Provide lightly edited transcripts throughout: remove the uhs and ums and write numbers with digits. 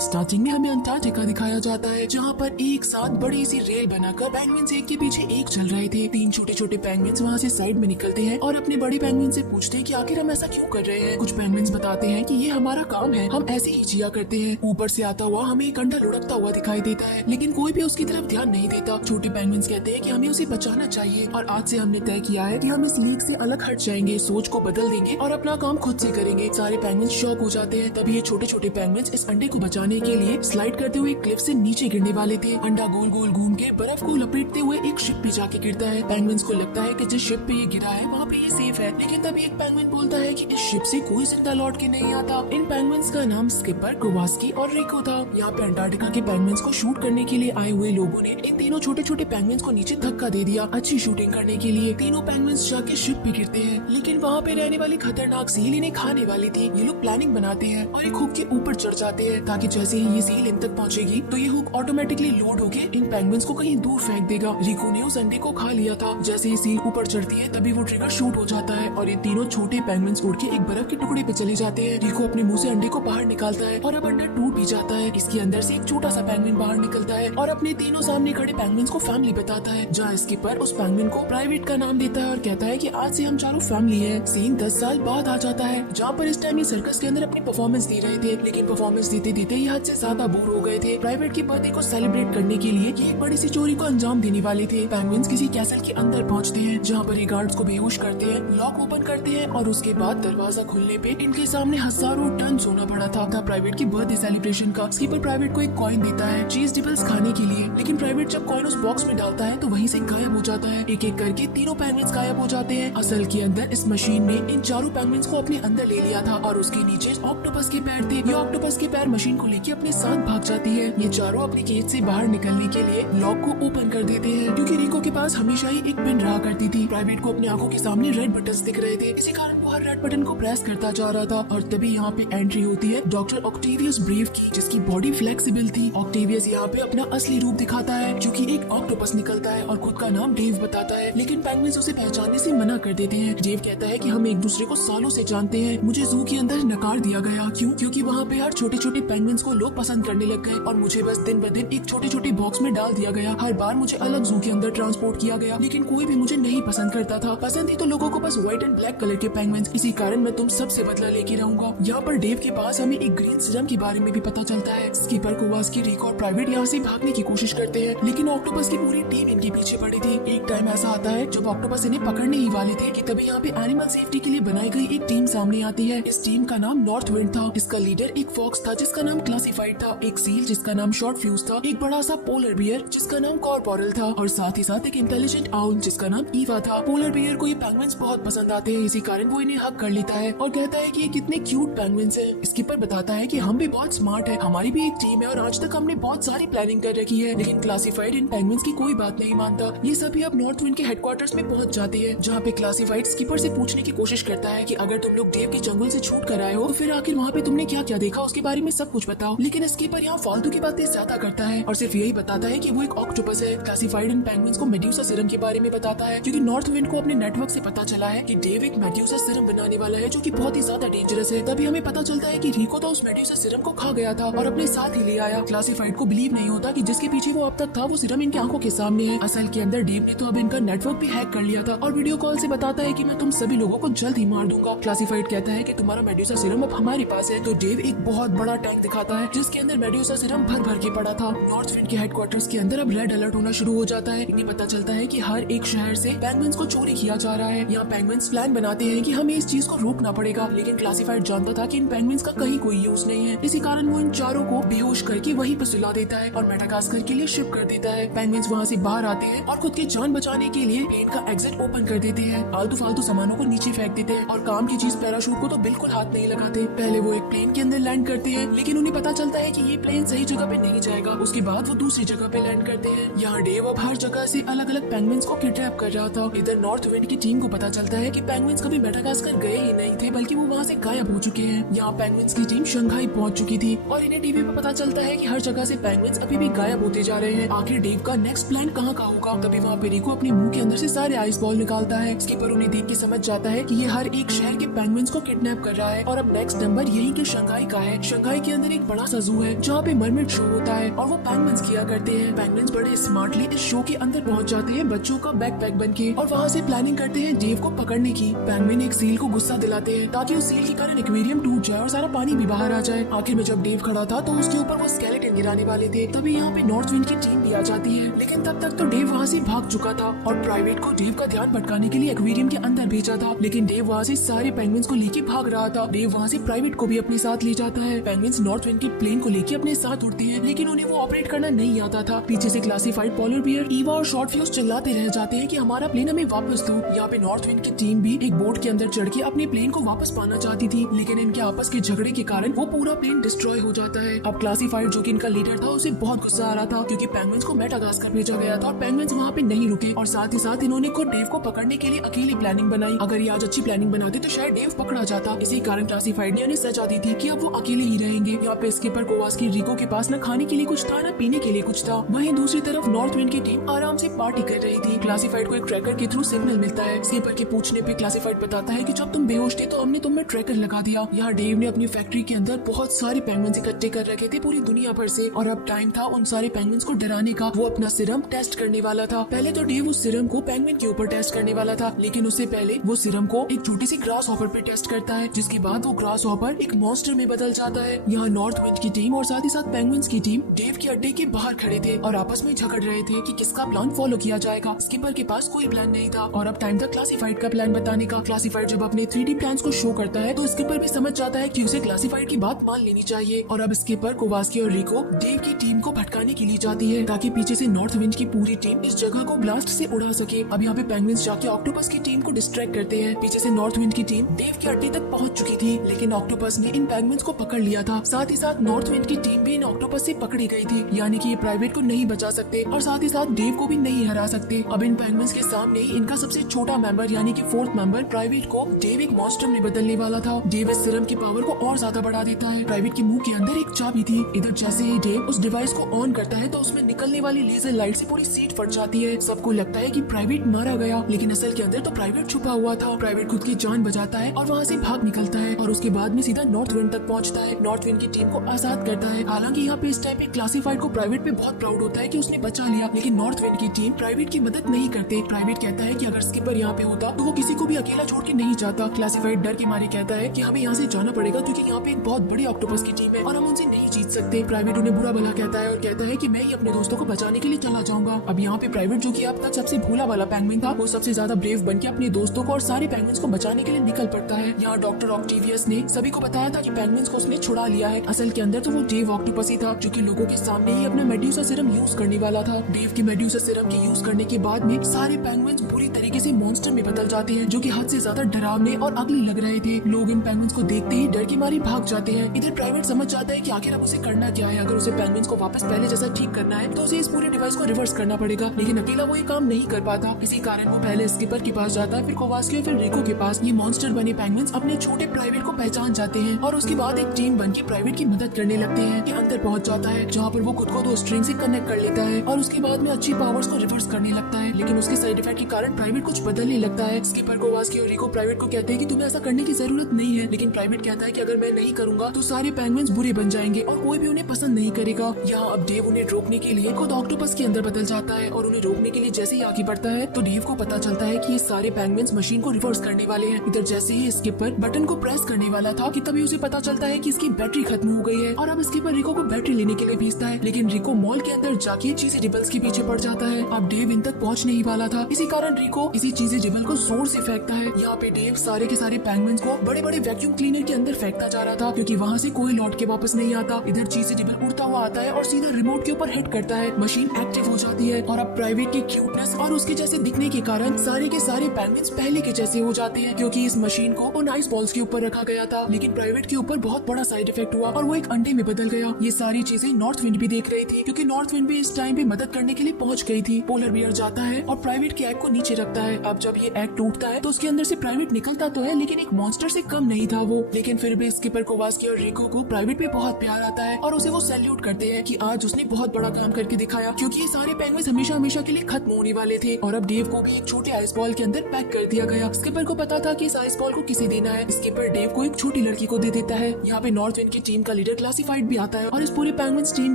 Starting में हमें Antarctica दिखाया जाता है, जहाँ पर एक साथ बड़ी सी रेल बनाकर पेंगुइन्स एक के पीछे एक चल रहे थे। 3 छोटे छोटे पेंगुइन्स वहाँ से साइड में निकलते हैं और अपने बड़े पेंगुइन से पूछते हैं कि आखिर हम ऐसा क्यों कर रहे हैं। कुछ पेंगुइन्स बताते हैं कि ये हमारा काम है, हम ऐसे ही जिया करते हैं। ऊपर से आता हुआ हमें एक अंडा लुढ़कता हुआ दिखाई देता है, लेकिन कोई भी उसकी तरफ ध्यान नहीं देता। छोटे पेंगुइन्स कहते हैं कि हमें उसे बचाना चाहिए और आज से हमने तय किया है कि हम इस लीग से अलग हट जाएंगे, सोच को बदल देंगे और अपना काम खुद से करेंगे। सारे पेंगुइन्स शॉक हो जाते हैं। तभी ये छोटे छोटे पेंगुइन्स इस अंडे को बचाने के लिए स्लाइड करते हुए क्लिफ से नीचे गिरने वाले थे। अंडा गोल गोल घूम के बर्फ को लपेटते हुए एक शिप पे जाके गिरता है। पेंगुइन्स को लगता है कि जिस शिप पे ये गिरा है वहाँ पे ये सेफ है, लेकिन तभी एक पेंगुइन बोलता है कि इस शिप से कोई जिंदा लौट के नहीं आता। इन पेंगुइन्स का नाम स्किपर, कोवास्की और रिको था। यहाँ पे अंटार्कटिका के पेंगुइन्स को शूट करने के लिए आए हुए लोगों ने इन तीनों छोटे छोटे पेंगुइन्स को नीचे धक्का दे दिया अच्छी शूटिंग करने के लिए। तीनों पेंगुइन्स जाके शिप पे गिरते हैं, लेकिन वहाँ पे रहने वाली खतरनाक सील इन्हें खाने वाली थी। ये लोग प्लानिंग बनाते हैं और एक हुक के ऊपर चढ़ जाते हैं ताकि जैसे ही ये सील इन तक पहुँचेगी तो ये हुक ऑटोमेटिकली लोड होके इन पेंगुइन्स को कहीं दूर फेंक देगा। रिको ने उस अंडे को खा लिया था। जैसे ही सील ऊपर चढ़ती है तभी वो ट्रिगर शूट हो जाता है और ये तीनों छोटे पेंगुइन्स उड़ के एक बर्फ के टुकड़े पे चले जाते हैं। रिको अपने मुंह से अंडे को बाहर निकालता है और अब अंडा टूट भी जाता है। इसके अंदर से एक छोटा सा पेंगुइन बाहर निकलता है और अपने तीनों सामने खड़े पेंगुइन्स को फैमिली बताता है, जहाँ स्किपर उस पेंगुइन को प्राइवेट का नाम देता है और कहता है कि आज से हम चारों फैमिली है। सीन 10 साल बाद आ जाता है, जहाँ पर इस टाइम ये सर्कस के अंदर अपनी परफॉर्मेंस दे रहे थे, लेकिन परफॉर्मेंस देते देते ये हद से ज्यादा बोर हो गए थे। प्राइवेट की बर्थडे को सेलिब्रेट करने के लिए ये एक बड़ी सी चोरी को अंजाम देने वाले थे। पेंगुइन्स किसी कैसल के अंदर पहुँचते हैं, जहाँ पर ये गार्ड्स को बेहोश करते हैं, लॉक ओपन करते हैं और उसके बाद दरवाजा खुलने पे इनके सामने हजारों टन सोना पड़ा था प्राइवेट की बर्थडे सेलिब्रेशन का। स्कीपर प्राइवेट को एक कॉइन देता है चीज डिबल्स खाने के लिए, लेकिन प्राइवेट जब कॉइन उस बॉक्स में डालता है तो वहीं से गायब हो जाता है। एक एक करके तीनों पेंगुइन्स गायब हो जाते हैं। असल के अंदर इस मशीन ने इन चारों पेंगुइन्स को अपने अंदर ले लिया था और उसके नीचे ऑक्टोपस के पैर थे। ये ऑक्टोपस के पैर मशीन को लेके अपने साथ भाग जाती है। ये चारों अपनी केज से बाहर निकलने के लिए लॉक को ओपन कर देते हैं, क्योंकि रिको के पास हमेशा ही एक पिन रहा करती थी। प्राइवेट को अपनी आंखों के सामने रेड बटन दिख रहे थे, इसी कारण वो हर रेड बटन को प्रेस करता जा रहा था। और तभी यहाँ पे एंट्री होती है डॉक्टर ऑक्टेवियस ब्रेव की, जिसकी बॉडी फ्लेक्सिबल थी। ऑक्टेवियस यहाँ पे अपना असली रूप दिखाता है, जो कि एक ऑक्टोपस निकलता है और खुद का नाम डेव बताता है, लेकिन पेंगुइन्स उसे पहचानने से मना कर देते हैं। डेव कहता है कि हम एक दूसरे को सालों से जानते हैं, मुझे जू के अंदर नकार दिया गया। क्यों? क्योंकि वहाँ पे हर छोटे छोटे पेंगुइन्स को लोग पसंद करने लग गए और मुझे बस दिन ब दिन एक छोटे छोटे बॉक्स में डाल दिया गया। हर बार मुझे अलग जू के अंदर ट्रांसपोर्ट किया गया, लेकिन कोई भी मुझे नहीं पसंद करता था। पसंद ही तो लोगों को bus white and black colour के पेंगुइन्स, इसी कारण मैं तुम सबसे बदला लेके रहूंगा। यहाँ पर डेव के पास हमें एक ग्रीन सीरम के बारे में भी पता चलता है। स्कीपर, कोवास्की, रिको और प्राइवेट यहाँ से भागने की कोशिश करते हैं, लेकिन ऑक्टोपस की पूरी टीम इनके पीछे पड़ी थी। एक टाइम ऐसा आता है जब ऑक्टोपस इन्हें पकड़ने ही वाले थे कि तभी यहाँ पे एनिमल सेफ्टी के लिए बनाई गई एक टीम सामने आती है। इस टीम का नाम नॉर्थ विंड था। इसका लीडर एक फॉक्स था जिसका नाम क्लासिफाइड था, एक सील जिसका नाम शॉर्ट फ्यूज था, एक बड़ा सा पोलर बियर जिसका नाम कॉर्पोरल था और साथ ही साथ एक इंटेलिजेंट आउल जिसका नाम ईवा था। पोलर बियर को ये पेंगुइन्स बहुत पसंद आते हैं, इसी कारण वो इन्हें हक कर लेता है और कहता है कि ये कितने क्यूट पेंगुइन्स हैं। स्किपर बताता है कि हम भी बहुत स्मार्ट है, हमारी भी एक टीम है और आज तक हमने बहुत सारी प्लानिंग कर रखी है, लेकिन क्लासिफाइड इन पेंगुइन्स की कोई बात नहीं मानता। ये सभी अब नॉर्थ विंड के हेडक्वार्टर्स में पहुंच जाते हैं, जहाँ पे क्लासिफाइड स्किपर से पूछने की कोशिश करता है कि अगर तुम लोग डेव के जंगल से छूट कर आए हो तो फिर आखिर वहाँ पे तुमने क्या क्या देखा, उसके बारे में सब कुछ बताओ। लेकिन स्किपर यहाँ फालतू की बातें ज्यादा करता है और सिर्फ यही बताता है कि वो एक ऑक्टोपस है। क्लासिफाइड इन पेंगुइन्स को मेड्यूसा सीरम के बारे में बताता है, क्योंकि नॉर्थ विंड को अपने नेटवर्क से पता चला है कि डेव एक मेड्यूसा सीरम बनाने वाला है जो कि बहुत ही ज्यादा डेंजरस है। तभी हमें पता चलता है कि रिको तो उस मेड्यूसा सीरम को खा गया था और अपने साथ ही ले आया। क्लासिफाइड को बिलीव नहीं होता कि जिसके पीछे वो अब तक था वो सीरम इनकी आंखों के सामने है। असल के अंदर डेव ने तो अब इनका नेटवर्क भी हैक कर लिया था और वीडियो कॉल से बताता है कि मैं तुम सभी लोगों को जल्द ही मार दूंगा। क्लासिफाइड कहता है कि तुम्हारा मेड्यूसा सीरम अब हमारे पास है, तो डेव एक बहुत बड़ा टैंक दिखाता है जिसके अंदर मेड्यूसा सीरम भर भर के पड़ा था। नॉर्थ विंड के हेडक्वार्टर्स के अंदर अब रेड अलर्ट होना शुरू हो जाता है। इन्हें पता चलता है कि हर एक शहर से पेंगुइन्स को चोरी किया जा रहा है। यहाँ पेंगुइन्स प्लान बनाते हैं कि हमें इस चीज को रोकना पड़ेगा, लेकिन क्लासिफाइड जानता था कि इन पेंगुइन्स का कहीं कोई यूज नहीं है, इसी कारण वो इन चारों को बेहोश करके वहीं पर सुला देता है और मेडागास्कर के लिए शिप कर देता है। पेंगुइन्स वहाँ से बाहर आते हैं और खुद की जान बचाने के लिए प्लेन का एग्जिट ओपन कर देते हैं। आलतू फालतू सामानों को नीचे फेंक देते हैं और काम की चीज पैराशूट को तो बिल्कुल हाथ नहीं लगाते। पहले वो एक प्लेन के अंदर लैंड करते हैं, लेकिन उन्हें पता चलता है कि ये प्लेन सही जगह पे नहीं जाएगा। उसके बाद वो दूसरी जगह पे लैंड करते हैं। यहाँ डेव अब हर जगह से अलग अलग पेंगुइन्स को किडनैप कर रहा था। इधर नॉर्थ विंड की टीम को पता चलता है कि पेंगुइन्स कभी मेडागास्कर गए ही नहीं थे, बल्कि वो वहाँ से गायब हो चुके हैं। यहाँ पेंगुइन्स की टीम शंघाई पहुँच चुकी थी और इन्हें टीवी पे पता चलता है कि हर जगह से पेंगुइन्स अभी भी गायब होते जा रहे हैं। आखिर डेव का नेक्स्ट प्लान कहाँ का होगा? तभी वहाँ पे रिको अपने मुंह के अंदर से सारे आइस बॉल निकालता है। स्कीपर उन्हें देख के समझ जाता है कि ये हर एक शहर के पेंगुइन्स को किडनैप कर रहा है और अब नेक्स्ट नंबर यही के शंघाई का है। शंघाई के अंदर एक बड़ा सा जू है जहाँ पे मरमेड शो होता है और वो पेंगुइन्स किया करते हैं। पेंगुइन्स बड़े स्मार्टली इस शो के अंदर पहुँच जाते हैं बच्चों का बैकपैक बन के और वहाँ से प्लानिंग करते हैं डेव को पकड़ने की। पेंगुइन एक सील को गुस्सा दिलाते हैं ताकि उस सील के कारण एक्वेरियम टूट जाए और सारा पानी भी बाहर आ जाए। आखिर में जब डेव खड़ा था तो उसके ऊपर वो स्केलेटन गिराने वाले थे, तभी यहाँ पे नॉर्थ विंड की टीम भी आ जाती है। लेकिन तब तक तो डेव वहाँ से भाग चुका था और प्राइवेट को डेव का ध्यान भटकाने के लिए एक्वेरियम के अंदर भेजा था। लेकिन डेव वहाँ से सारे पेंगुइन्स को लेके भाग रहा था। डेव वहाँ से प्राइवेट को भी अपने साथ ले जाता है। पेंगुइन्स नॉर्थ विंड के प्लेन को लेके अपने साथ उड़ते हैं, लेकिन उन्हें वो ऑपरेट करना नहीं आता था। पीछे से क्लासिफाइड पोलर बियर, ईवा और शॉर्ट फ्यूज चिल्लाते रह जाते हैं कि हमारा प्लेन हमें वापस दो। यहाँ पे नॉर्थ विंड की टीम भी एक बोट के अंदर चढ़ के अपने प्लेन को वापस पाना चाहती थी, लेकिन इनके आपस के झगड़े के कारण वो पूरा प्लेन डिस्ट्रॉय हो जाता है। अब क्लासिफाइड जो कि इनका लीडर था उसे बहुत गुस्सा आ रहा था क्योंकि पेंगुइन्स को मेडागास्कर भेजा गया था और पेंगुइन्स वहाँ पे नहीं रुके और साथ ही साथ इन्होंने खुद डेव को पकड़ने के लिए अकेली प्लानिंग बनाई। अगर ये आज अच्छी प्लानिंग बनाते तो शायद डेव पकड़ा जाता। इसी कारण क्लासिफाइड ने उन्हें सजा दी थी कि अब वो अकेले ही रहेंगे। यहाँ पे स्किपर कोवास्की रिको के पास न खाने के लिए कुछ था न पीने के लिए कुछ था। वहीं दूसरी तरफ नॉर्थ विंड की टीम आराम से पार्टी कर रही थी। क्लासिफाइड को एक ट्रैकर के थ्रू सिग्नल मिलता है। स्किपर के पूछने पे क्लासिफाइड बताता है कि जब तुम बेहोश थे तो हमने तुम में ट्रैकर लगा दिया। यहाँ डेव ने अपनी फैक्ट्री के अंदर बहुत सारे पेंगुइन्स इकट्ठे कर रखे थे पूरी दुनिया भर से और अब टाइम था उन सारे पेंगुइन्स को डराने का। वो अपना सिरम टेस्ट करने वाला था। पहले तो डेव उस सिरम को पेंगुइन के ऊपर टेस्ट करने वाला था, लेकिन उससे पहले वो सिरम को एक छोटी सी ग्रास हॉपर पे टेस्ट करता है, जिसके बाद वो ग्रास हॉपर एक मॉन्स्टर में बदल जाता है। यहाँ नॉर्थ विंड की टीम और साथ ही साथ पेंगुइन्स की टीम डेव के अड्डे के बाहर खड़े थे और आपस में झगड़ रहे थे कि किसका प्लान फॉलो किया जाएगा। स्किपर के पास कोई प्लान नहीं था और अब टाइम था क्लासिफाइड का प्लान बताने का। क्लासिफाइड जब अपने 3D प्लान्स को शो करता है तो स्किपर भी समझ जाता है कि उसे क्लासिफाइड की बात मान लेनी चाहिए और अब स्किपर कोवास्की और रिको डेव की टीम को भटकाने के लिए जाती है ताकि पीछे से नॉर्थ विंड की पूरी टीम इस जगह को ब्लास्ट से उड़ा सके। अब यहाँ पे पेंगुइन्स जाके ऑक्टोपस की टीम को डिस्ट्रैक्ट करते हैं। पीछे से नॉर्थ विंड की टीम डेव के अड्डे तक पहुँच चुकी थी, लेकिन ऑक्टोपस ने इन पेंगुइन्स को पकड़ लिया था। साथ ही साथ नॉर्थ विंड की टीम भी इन ऑक्टोपस से पकड़ी गई थी, यानी कि ये प्राइवेट को नहीं बचा सकते और साथ ही साथ डेव को भी नहीं हरा सकते। अब इन पेंगुइन्स के सामने ही इनका सबसे छोटा मेंबर यानी कि 4th मेंबर प्राइवेट को डेव एक मॉन्स्टर में बदलने वाला था। डेव इस सिरम की पावर को और ज्यादा बढ़ा देता है। प्राइवेट के मुंह के अंदर एक चाबी थी। इधर जैसे ही डेव उस डिवाइस को ऑन करता है तो उसमें निकलने वाली लेजर लाइट से पूरी सीट फट जाती है। सबको लगता है कि प्राइवेट मारा गया, लेकिन असल के अंदर तो प्राइवेट छुपा हुआ था। प्राइवेट खुद की जान बचाता है और वहाँ से भाग निकलता है और उसके बाद में सीधा नॉर्थ विंड तक पहुँचता है। नॉर्थ विंड की टीम को आजाद करता है। हालांकि यहाँ पे इस टाइम पे क्लासिफाइड को प्राइवेट पे बहुत प्राउड होता है कि उसने बचा लिया, लेकिन नॉर्थ विंड की टीम प्राइवेट की मदद नहीं करते। प्राइवेट कहता है कि अगर स्किपर यहाँ पे होता तो वो किसी को भी अकेला छोड़ के नहीं जाता। क्लासिफाइड डर के मारे कहता है कि हमें यहाँ से जाना पड़ेगा क्योंकि यहाँ पे एक बहुत बड़ी ऑक्टोपस की टीम है और हम उनसे नहीं जीत सकते। प्राइवेट उन्हें बुरा भला कहता है और कहता है कि मैं ही अपने दोस्तों को बचाने के लिए चला जाऊंगा। अब यहाँ पे प्राइवेट जो कि अब तक सबसे भोला वाला पेंगुइन था, वो सबसे ज्यादा ब्रेव बन के अपने दोस्तों को और सारे पेंगुइन्स को बचाने के लिए निकल पड़ता है। यहाँ डॉक्टर ऑक्टेवियस ने सभी को बताया था कि पेंगुइन्स को उसने छुड़ा लिया है। असल के अंदर तो वो डेव ऑक्टोपस ही था जो कि लोगों के सामने ही अपना मेड्यूसा सीरम यूज करने वाला था। डेव के मेड्यूसा सीरम के यूज करने के बाद में सारे पेंगुइन्स बुरी तरीके से मॉन्स्टर में बदल जाते हैं जो कि हद से ज्यादा डरावने और अगली लग रहे थे। लोग इन पेंगुइन्स को देखते ही डर के मारे भाग जाते हैं। इधर प्राइवेट समझ जाता है कि आखिर अब उसे करना क्या है। अगर उसे पेंगुइन्स को वापस पहले जैसा ठीक करना है तो उसे इस पूरे डिवाइस को रिवर्स करना पड़ेगा, लेकिन अकेला वो ये काम नहीं कर पाता। इसी कारण वो पहले स्किपर के पास जाता है, फिर कोवास्की और फिर रिको के पास। ये मॉन्स्टर बने पेंगुइन्स अपने छोटे प्राइवेट को पहचान जाते हैं और उसके बाद एक टीम बन के प्राइवेट की मदद करने लगते हैं। ये अंदर पहुंच जाता है जहाँ पर वो खुद को 2 स्ट्रिंग से कनेक्ट कर लेता है और उसके बाद में अच्छी पावर्स को रिवर्स करने लगता है, लेकिन उसके साइड इफेक्ट के कारण प्राइवेट कुछ बदलने लगता है। स्किपर कोवास्की और रिको प्राइवेट को कहते हैं कि तुम्हें ऐसा करने की जरूरत नहीं है, लेकिन प्राइवेट कहता है कि अगर मैं नहीं करूंगा तो सारे पेंगुइन्स बुरे बन जाएंगे और कोई भी उन्हें पसंद नहीं करेगा। यहाँ अब डेव उन्हें रोकने के लिए खुद ऑक्टोपस के अंदर बदल जाता है और उन्हें रोकने के लिए जैसे ही आगे बढ़ता है तो डेव को पता चलता है कि ये सारे पेंगुइन्स मशीन को रिवर्स करने वाले हैं। इधर जैसे ही स्किपर बटन को प्रेस करने वाला था कि तभी उसे पता चलता है कि इसकी बैटरी खत्म हो गई है और अब स्किपर रिको को बैटरी लेने के लिए भेजता है, लेकिन रिको मॉल के अंदर जाके चीज़े रिबल्स के पीछे पड़ जाता है। अब डेव इन तक पहुँचने ही वाला था, इसी कारण रिको इसी चीज़े रिबल को जोर से फेंकता है। यहाँ पे डेव सारे के सारे पेंगुइन्स को बड़े बड़े वैक्यूम क्लीनर के अंदर फेंकता जा रहा था क्योंकि वहाँ से कोई लौट के वापस नहीं आता। इधर चीज़े रिबल उड़ता हुआ आता है और सीधा रिमोट के ऊपर हिट करता है। मशीन एक्टिव हो जाती है और अब प्राइवेट की क्यूटनेस और उसके जैसे दिखने के कारण सारे के सारे पेंगुइन्स पहले के जैसे हो जाते हैं क्योंकि इस मशीन को उन आइस बॉल्स के ऊपर रखा गया था। लेकिन प्राइवेट के ऊपर बहुत बड़ा साइड इफेक्ट हुआ और वो एक अंडे में बदल गया। ये सारी चीजें नॉर्थ विंड भी देख रही थी क्योंकि नॉर्थ विंड भी इस टाइम पे मदद करने के लिए पहुंच गई थी। पोलर बियर जाता है और प्राइवेट के एग को नीचे रखता है। अब जब ये एग टूटता है तो उसके अंदर से प्राइवेट निकलता तो है, लेकिन एक मॉन्स्टर से कम नहीं था वो। लेकिन फिर भी स्किपर कोवास्की और रिको को प्राइवेट पे बहुत प्यार आता है और उसे वो सैल्यूट करते हैं कि आज उसने बहुत बड़ा काम करके दिखाया क्योंकि ये सारे पेंगुइन्स हमेशा हमेशा के लिए खत्म होने वाले थे। और अब डेव को भी एक छोटे आइस बॉल के अंदर पैक कर दिया गया। स्किपर को पता था कि इस आइस बॉल को किसे देना है। स्किपर डेव को एक छोटी लड़की को दे देता है। यहाँ पे नॉर्थ विंड की टीम का लीडर क्लासिफाइड भी आता है और इस पूरे पेंगुइन्स टीम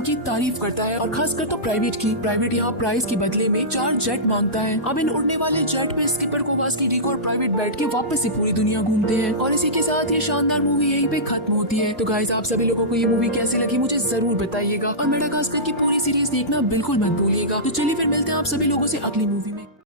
की तारीफ करता है और खासकर तो प्राइवेट की। प्राइवेट यहाँ प्राइज के बदले में 4 जेट मांगता है। अब इन उड़ने वाले जेट पे स्किपर कोवास्की, रिको और प्राइवेट बैठ के वापस से पूरी दुनिया घूमते हैं और इसी के साथ ये शानदार मूवी यहीं पे खत्म होती है। तो गाइस, आप सभी लोगों को ये मूवी कैसी लगी मुझे जरूर बताइएगा और मेडागास्कर की पूरी सीरीज देखना बिल्कुल मत भूलिएगा। तो चलिए फिर मिलते हैं आप सभी लोगों से अगली मूवी में।